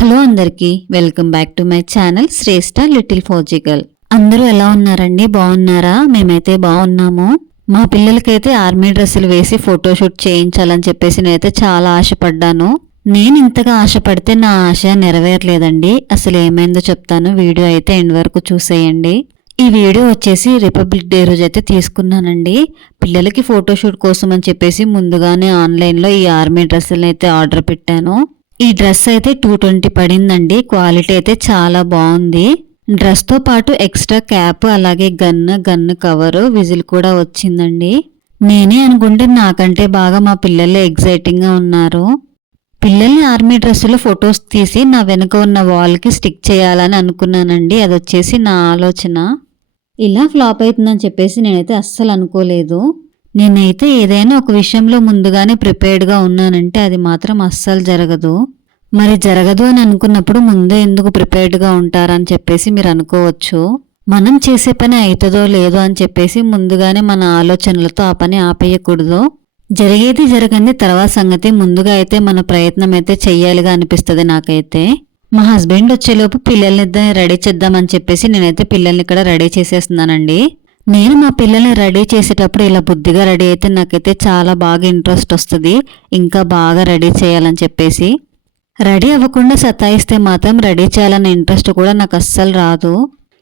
Hello అందరికీ welcome back to my channel Shreshtha little Fauji girl. అందరూ ఎలా ఉన్నారండి? బాగున్నారా? మేమైతే బాగున్నాము. మా పిల్లలకైతే ఆర్మీ డ్రెస్సులు వేసి ఫోటోషూట్ చేయించాలని చెప్పేసి నేనైతే చాలా ఆశపడ్డాను. నేను ఇంతగా ఆశపడితే నా ఆశ నెరవేరలేదండి. అసలు ఏమైందో చెప్తాను, వీడియో అయితే ఎండ్ వరకు చూసేయండి. ఈ వీడియో వచ్చేసి రిపబ్లిక్ డే రోజు అయితే తీసుకున్నానండి. పిల్లలకి ఫోటోషూట్ కోసం అని చెప్పేసి ముందుగానే ఆన్లైన్లో ఈ ఆర్మీ డ్రెస్సులను అయితే ఆర్డర్ పెట్టాను. ఈ డ్రెస్ అయితే 220 పడిందండి. క్వాలిటీ అయితే చాలా బాగుంది. డ్రెస్తో పాటు ఎక్స్ట్రా క్యాప్, అలాగే గన్ కవరు, విజిల్ కూడా వచ్చిందండి. నేనే అనుకుంటే నాకంటే బాగా మా పిల్లలు ఎగ్జైటింగ్గా ఉన్నారు. పిల్లల్ని ఆర్మీ డ్రెస్సులో ఫొటోస్ తీసి నా వెనుక ఉన్న వాల్కి స్టిక్ చేయాలని అనుకున్నానండి. అది వచ్చేసి నా ఆలోచన. ఇలా ఫ్లాప్ అవుతుందని చెప్పేసి నేనైతే అస్సలు అనుకోలేదు. నేనైతే ఏదైనా ఒక విషయంలో ముందుగానే ప్రిపేర్డ్గా ఉన్నానంటే అది మాత్రం అస్సలు జరగదు. మరి జరగదు అని అనుకున్నప్పుడు ముందే ఎందుకు ప్రిపేర్డ్గా ఉంటారని చెప్పేసి మీరు అనుకోవచ్చు. మనం చేసే పని అవుతుందో లేదో అని చెప్పేసి ముందుగానే మన ఆలోచనలతో ఆ పని ఆపేయకూడదు. జరిగేది జరగంది తర్వాత సంగతి. ముందుగా అయితే మన ప్రయత్నం అయితే చెయ్యాలిగా అనిపిస్తుంది నాకైతే. మా హస్బెండ్ వచ్చేలోపు పిల్లల్ని ఇద్దరిని రెడీ చేద్దామని చెప్పేసి నేనైతే పిల్లల్ని ఇక్కడ రెడీ చేసేస్తున్నానండి. నేను మా పిల్లల్ని రెడీ చేసేటప్పుడు ఇలా బుద్ధిగా రెడీ అయితే నాకైతే చాలా బాగా ఇంట్రెస్ట్ వస్తుంది. ఇంకా బాగా రెడీ చేయాలని చెప్పేసి. రెడీ అవ్వకుండా సతాయిస్తే మాత్రం రెడీ చేయాలన్న ఇంట్రెస్ట్ కూడా నాకు అస్సలు రాదు.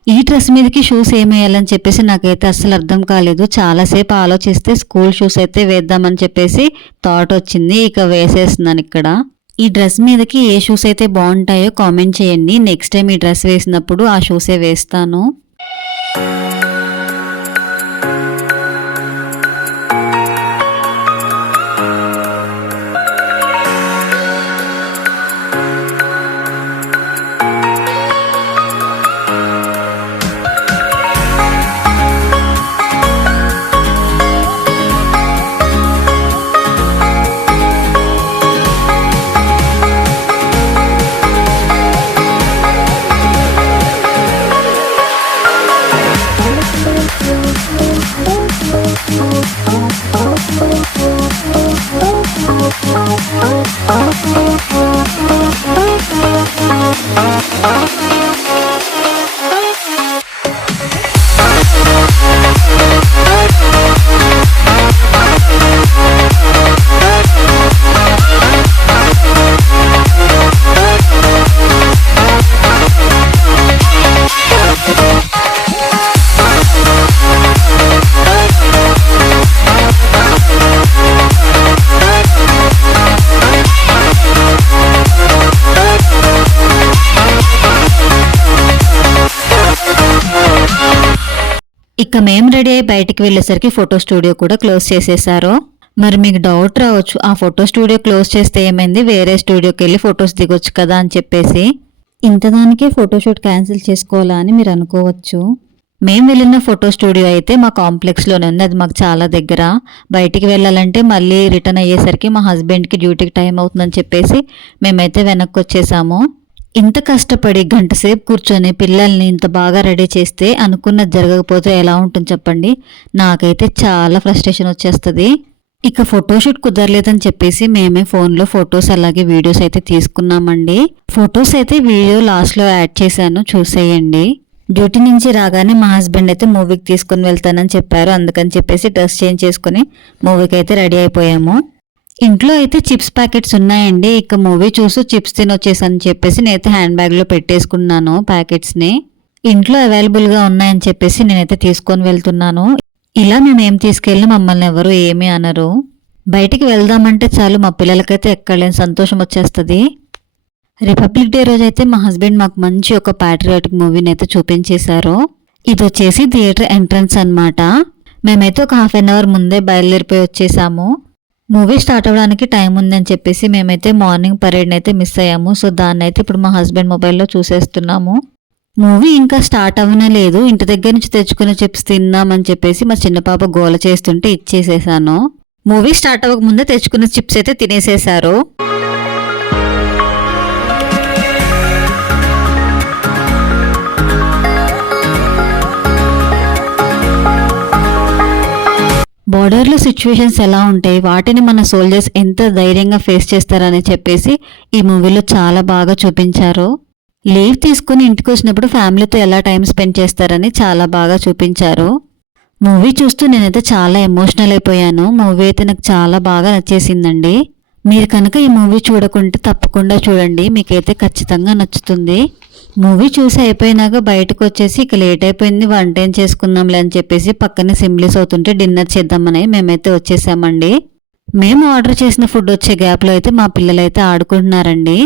ఈ డ్రెస్ మీదకి షూస్ ఏమేయాలని చెప్పేసి నాకైతే అస్సలు అర్థం కాలేదు. చాలాసేపు ఆలోచిస్తే స్కూల్ షూస్ అయితే వేద్దామని చెప్పేసి థాట్ వచ్చింది. ఇక వేసేస్తున్నాను ఇక్కడ. ఈ డ్రెస్ మీదకి ఏ షూస్ అయితే బాగుంటాయో కామెంట్ చేయండి. నెక్స్ట్ టైం ఈ డ్రెస్ వేసినప్పుడు ఆ షూసే వేస్తాను. ఇక మేము రెడీ అయ్యి బయటికి వెళ్ళేసరికి ఫోటో స్టూడియో కూడా క్లోజ్ చేసేసారు. మరి మీకు డౌట్ రావచ్చు, ఆ ఫోటో స్టూడియో క్లోజ్ చేస్తే ఏమైంది, వేరే స్టూడియోకి వెళ్ళి ఫొటోస్ దిగొచ్చు కదా అని చెప్పేసి. ఇంతదానికే ఫోటోషూట్ క్యాన్సిల్ చేసుకోవాలా అని మీరు అనుకోవచ్చు. మేము వెళ్ళిన ఫోటో స్టూడియో అయితే మా కాంప్లెక్స్లోనే ఉంది. అది మాకు చాలా దగ్గర. బయటికి వెళ్ళాలంటే మళ్ళీ రిటర్న్ అయ్యేసరికి మా హస్బెండ్కి డ్యూటీకి టైం అవుతుందని చెప్పేసి మేమైతే వెనక్కి వచ్చేసాము. ఇంత కష్టపడి గంట సేపు కూర్చొని పిల్లల్ని ఇంత బాగా రెడీ చేస్తే అనుకున్నది జరగకపోతే ఎలా ఉంటుంది చెప్పండి. నాకైతే చాలా ఫ్రస్ట్రేషన్ వచ్చేస్తుంది. ఇక ఫోటోషూట్ కుదరలేదని చెప్పేసి మేమే ఫోన్లో ఫొటోస్ అలాగే వీడియోస్ అయితే తీసుకున్నామండి. ఫొటోస్ అయితే వీడియో లాస్ట్లో యాడ్ చేశాను, చూసేయండి. డ్యూటీ నుంచి రాగానే మా హస్బెండ్ అయితే మూవీకి తీసుకుని వెళ్తానని చెప్పారు. అందుకని చెప్పేసి డ్రెస్ చేంజ్ చేసుకుని మూవీకి అయితే రెడీ అయిపోయాము. ఇంట్లో అయితే చిప్స్ ప్యాకెట్స్ ఉన్నాయండి. ఇక మూవీ చూసి చిప్స్ తినొచ్చేసని చెప్పేసి నేనైతే హ్యాండ్ బ్యాగ్లో పెట్టేసుకున్నాను ప్యాకెట్స్ని. ఇంట్లో అవైలబుల్గా ఉన్నాయని చెప్పేసి నేనైతే తీసుకొని వెళ్తున్నాను. ఇలా మేమేం తీసుకెళ్ళి మమ్మల్ని ఎవరు ఏమీ అనరు. బయటికి వెళ్దామంటే చాలు మా పిల్లలకైతే ఎక్కడలేని సంతోషం వచ్చేస్తుంది. రిపబ్లిక్ డే రోజు అయితే మా హస్బెండ్ మాకు మంచి ఒక ప్యాట్రియాటిక్ మూవీని అయితే చూపించేశారు. ఇది వచ్చేసి థియేటర్ ఎంట్రన్స్ అనమాట. మేమైతే ఒక హాఫ్ అన్ అవర్ ముందే బయలుదేరిపోయి వచ్చేసాము. మూవీ స్టార్ట్ అవ్వడానికి టైం ఉందని చెప్పేసి మేమైతే మార్నింగ్ పరేడ్ని అయితే మిస్ అయ్యాము. సో దాన్ని అయితే ఇప్పుడు మా హస్బెండ్ మొబైల్లో చూసేస్తున్నాము. మూవీ ఇంకా స్టార్ట్ అవ్వనే లేదు. ఇంటి దగ్గర నుంచి తెచ్చుకుని చిప్స్ తిన్నామని చెప్పేసి మా చిన్న పాప గోల చేస్తుంటే ఇచ్చేసేసాను. మూవీ స్టార్ట్ అవ్వక ముందే తెచ్చుకున్న చిప్స్ అయితే తినేసేశారు. బార్డర్లో సిచ్యువేషన్స్ ఎలా ఉంటాయి, వాటిని మన సోల్జర్స్ ఎంత ధైర్యంగా ఫేస్ చేస్తారని చెప్పేసి ఈ మూవీలో చాలా బాగా చూపించారు. లీవ్ తీసుకుని ఇంటికి వచ్చినప్పుడు ఫ్యామిలీతో ఎలా టైం స్పెండ్ చేస్తారని చాలా బాగా చూపించారు. మూవీ చూస్తూ నేనైతే చాలా ఎమోషనల్ అయిపోయాను. మూవీ అయితే నాకు చాలా బాగా నచ్చేసిందండి. మీరు కనుక ఈ మూవీ చూడకుంటే తప్పకుండా చూడండి, మీకైతే ఖచ్చితంగా నచ్చుతుంది. మూవీ చూసి అయిపోయినాక బయటకు వచ్చేసి ఇక లేట్ అయిపోయింది, వంట ఏం చేసుకుందాంలే అని చెప్పేసి పక్కనే సింబ్లీస్ అవుతుంటే డిన్నర్ చేద్దామని మేమైతే వచ్చేసామండి. మేము ఆర్డర్ చేసిన ఫుడ్ వచ్చే గ్యాప్లో అయితే మా పిల్లలైతే ఆడుకుంటున్నారండి.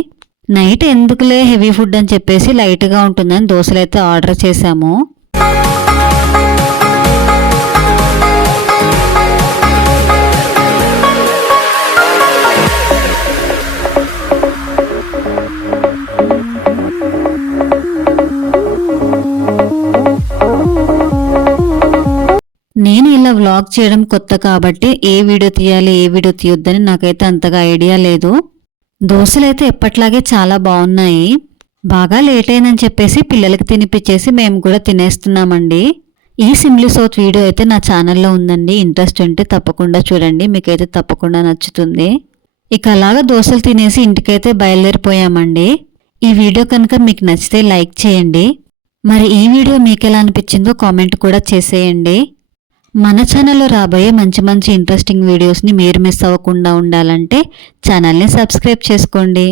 నైట్ ఎందుకులే హెవీ ఫుడ్ అని చెప్పేసి లైట్గా ఉంటుందని దోశలు అయితే ఆర్డర్ చేశాము. నేను ఇలా వ్లాగ్ చేయడం కొత్త కాబట్టి ఏ వీడియో తీయాలి ఏ వీడియో తీయొద్దని నాకైతే అంతగా ఐడియా లేదు. దోశలైతే ఎప్పట్లాగే చాలా బాగున్నాయి. బాగా లేట్ అయిందని చెప్పేసి పిల్లలకి తినిపించేసి మేము కూడా తినేస్తున్నామండి. ఈ సింప్లీ సౌత్ వీడియో అయితే నా ఛానల్లో ఉందండి, ఇంట్రెస్ట్ ఉంటే తప్పకుండా చూడండి, మీకైతే తప్పకుండా నచ్చుతుంది. ఇక అలాగా దోశలు తినేసి ఇంటికైతే బయలుదేరిపోయామండి. ఈ వీడియో కనుక మీకు నచ్చితే లైక్ చేయండి. మరి ఈ వీడియో మీకు ఎలా అనిపించిందో కామెంట్ కూడా చేసేయండి. మన ఛానల్లో రాబోయే మంచి మంచి ఇంట్రెస్టింగ్ వీడియోస్ని మీరు మిస్ అవ్వకుండా ఉండాలంటే ఛానల్ని సబ్స్క్రైబ్ చేసుకోండి.